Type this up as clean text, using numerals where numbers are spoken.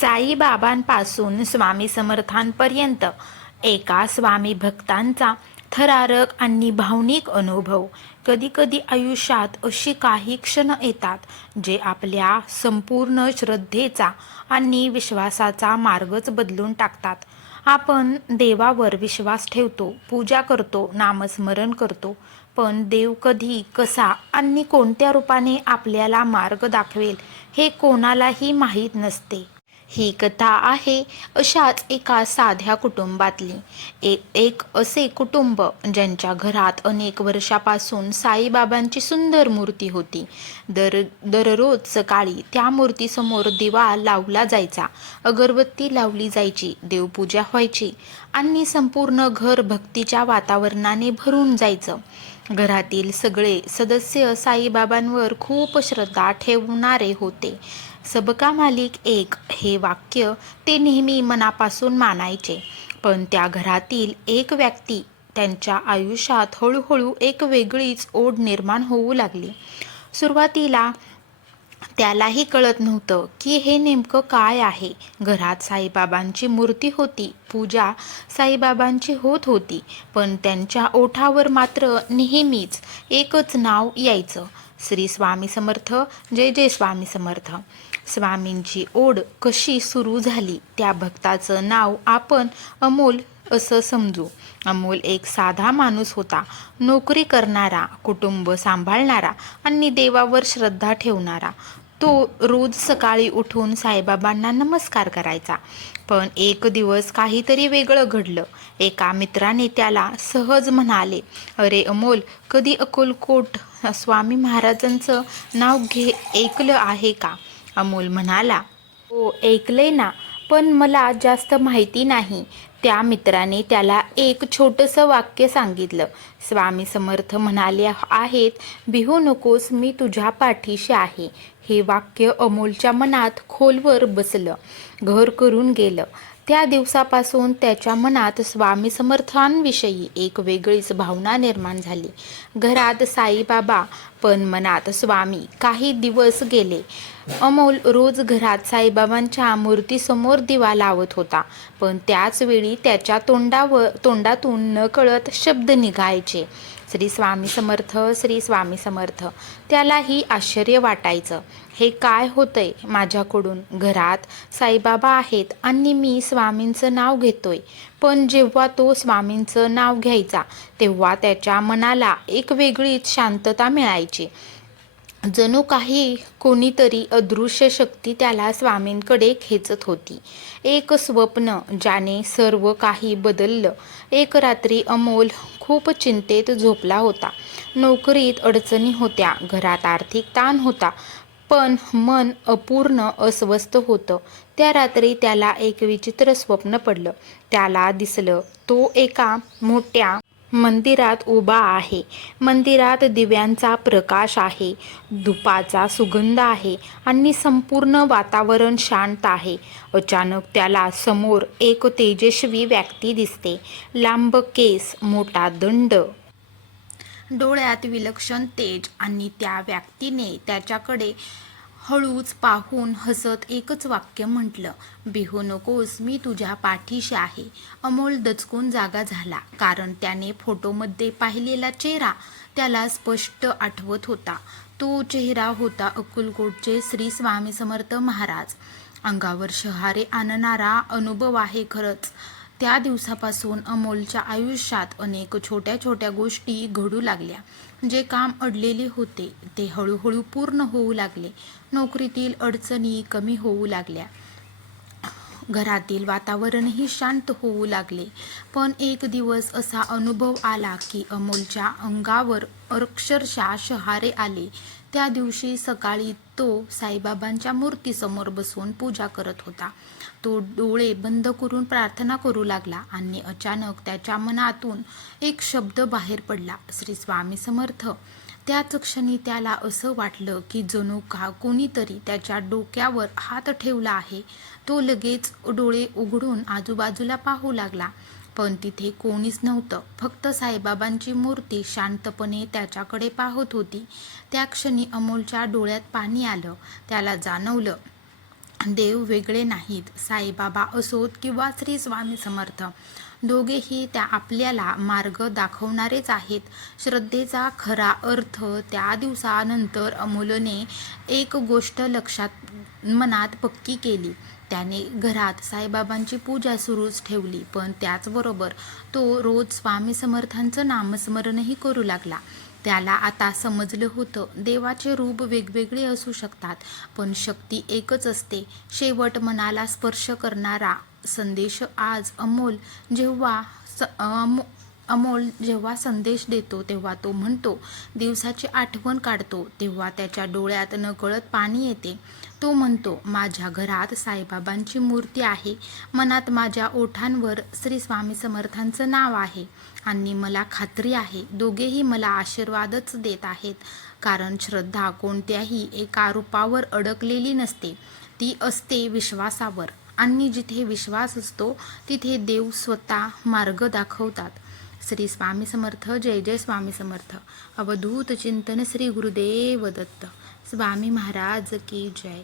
साईबाबांपासून स्वामी समर्थांपर्यंत एका स्वामी भक्तांचा थरारक आणि भावनिक अनुभव. कधीकधी आयुष्यात अशी काही क्षण येतात जे आपल्या संपूर्ण श्रद्धेचा आणि विश्वासाचा मार्गच बदलून टाकतात. आपण देवावर विश्वास ठेवतो, पूजा करतो, नामस्मरण करतो, पण देव कधी, कसा आणि कोणत्या रूपाने आपल्याला मार्ग दाखवेल हे कोणालाही माहीत नसते. ही कथा आहे अशाच एका साध्या कुटुंबातली. एक असे कुटुंब ज्यांच्या घरात अनेक वर्षापासून साईबाबांची सुंदर मूर्ती होती. दररोज सकाळी त्या मूर्तीसमोर दिवा लावला जायचा, अगरबत्ती लावली जायची, देवपूजा व्हायची आणि संपूर्ण घर भक्तीच्या वातावरणाने भरून जायचं. घरातील सगळे सदस्य साईबाबांवर खूप श्रद्धा ठेवणारे होते. सबका मालिक एक हे वाक्य ते नेहमी मनापासून मानायचे. पण त्या घरातील एक व्यक्ती त्यांच्या आयुष्यात हळूहळू एक वेगळीच ओढ निर्माण होऊ लागली. सुरुवातीला त्यालाही कळत नव्हतं की हे नेमकं काय आहे. घरात साईबाबांची मूर्ती होती, पूजा साईबाबांची होत होती, पण त्यांच्या ओठावर मात्र नेहमीच एकच नाव यायचं, श्री स्वामी समर्थ, जय जय स्वामी समर्थ. स्वामींची ओढ कशी सुरू झाली? त्या भक्ताचं नाव आपण अमोल असं समजू. अमोल एक साधा माणूस होता, नोकरी करणारा, कुटुंब सांभाळणारा आणि देवावर श्रद्धा ठेवणारा. तो रोज सकाळी उठून साईबाबांना नमस्कार करायचा. पण एक दिवस काहीतरी वेगळं घडलं. एका मित्राने त्याला सहज म्हणाले, अरे अमोल, कधी अक्कलकोट स्वामी महाराजांचं नाव ऐकलं आहे का? अमोल म्हणाला, हो ऐकलंय ना, पण मला जास्त माहिती नाही. त्या मित्राने त्याला एक छोटंसं वाक्य सांगितलं. स्वामी समर्थ म्हणाले आहेत, भिवू नकोस, मी तुझ्या पाठीशी आहे. हे वाक्य अमोलच्या मनात खोलवर बसलं, घर करून गेलं. त्या दिवसापासून त्याच्या मनात स्वामी समर्थांविषयी एक वेगळीच भावना निर्माण झाली. घरात साईबाबा पण मनात स्वामी. काही दिवस गेले. अमोल रोज घरात साईबाबांच्या मूर्तीसमोर दिवा लावत होता, पण त्याच वेळी त्याच्या तोंडातून नकळत शब्द निघायचे, श्री स्वामी समर्थ, श्री स्वामी समर्थ. त्यालाही आश्चर्य वाटायचं, हे काय होतंय माझ्याकडून? घरात साईबाबा आहेत आणि मी स्वामींचं नाव घेतोय. पण जेव्हा तो स्वामींचं नाव घ्यायचा तेव्हा त्याच्या मनाला एक वेगळीच शांतता मिळायची. जणू काही कोणीतरी अदृश्य शक्ती त्याला स्वामींकडे खेचत होती. एक स्वप्न ज्याने सर्व काही बदललं. एक रात्री अमोल खूप चिंतेत झोपला होता. नोकरीत अडचणी होत्या, घरात आर्थिक ताण होता, पण मन अपूर्ण अस्वस्थ होतं. त्या रात्री त्याला एक विचित्र स्वप्न पडलं. त्याला दिसलं तो एका मोठ्या मंदिरात उभा आहे. मंदिरात दिव्यांचा प्रकाश आहे, धुपाचा सुगंध आहे आणि संपूर्ण वातावरण शांत आहे. अचानक त्याला समोर एक तेजस्वी व्यक्ती दिसते. लांब केस, मोठा दंड, डोळ्यात विलक्षण तेज, आणि त्या व्यक्तीने त्याच्याकडे हळूच पाहून हसत एकच वाक्य म्हटलं, भिवू नकोस, मी तुझ्या पाठीशी आहे. अमोल दचकून जागा झाला, कारण त्याने फोटोमध्ये पाहिलेला चेहरा त्याला स्पष्ट आठवत होता. तो चेहरा होता अक्कलकोटचे श्री स्वामी समर्थ महाराज. अंगावर शहारे आणणारा अनुभव आहे खरंच. त्या दिवसापासून अमोलच्या आयुष्यात अनेक छोट्या छोट्या गोष्टी घडू लागल्या. जे काम अडलेले होते ते हळूहळू पूर्ण होऊ लागले. नोकरीतील अडचणी कमी होऊ लागल्या, घरातील वातावरणही शांत होऊ लागले. पण एक दिवस असा अनुभव आला की अमोलच्या अंगावर अक्षरशः शहारे आले. त्या दिवशी सकाळी तो साईबाबांच्या मूर्तीसमोर बसून पूजा करत होता. तो डोळे बंद करून प्रार्थना करू लागला आणि अचानक त्याच्या मनातून एक शब्द बाहेर पडला, श्री स्वामी समर्थ. त्याच क्षणी त्याला असं वाटलं की जणू कोणीतरी त्याच्या डोक्यावर हात ठेवला आहे. तो लगेच डोळे उघडून आजूबाजूला पाहू लागला, पण तिथे कोणीच नव्हतं. फक्त साईबाबांची मूर्ती शांतपणे त्याच्याकडे पाहत होती. त्या क्षणी अमोलच्या डोळ्यात पाणी आलं. त्याला जाणवलं देव वेगळे नाहीत. साईबाबा असोत किंवा श्री स्वामी समर्थ, दोघेही त्या आपल्याला मार्ग दाखवणारेच आहेत. श्रद्धेचा खरा अर्थ त्या दिवसानंतर अमोलने एक गोष्ट मनात पक्की केली. त्याने घरात साईबाबांची पूजा सुरूच ठेवली, पण त्याचबरोबर तो रोज स्वामी समर्थांचं नामस्मरणही करू लागला. त्याला आता समजलं होतं, देवाचे रूप वेगवेगळे असू शकतात, पण शक्ती एकच असते. शेवट मनाला स्पर्श करणारा संदेश. आज अमोल जेव्हा संदेश देतो तेव्हा तो म्हणतो, दिवसाची आठवण काढतो तेव्हा त्याच्या डोळ्यात नकळत पाणी येते. तो म्हणतो, माझ्या घरात साईबाबांची मूर्ती आहे, मनात माझ्या ओठांवर श्री स्वामी समर्थांचं नाव आहे आणि मला खात्री आहे दोघेही मला आशीर्वादच देत आहेत. कारण श्रद्धा कोणत्याही एका रूपावर अडकलेली नसते, ती असते विश्वासावर. आणि जिथे विश्वास असतो तिथे देव स्वतः मार्ग दाखवतात. श्री स्वामी समर्थ. जय जय स्वामी समर्थ. अवधूत चिंतन श्री गुरुदेव दत्त. स्वामी महाराज की जय.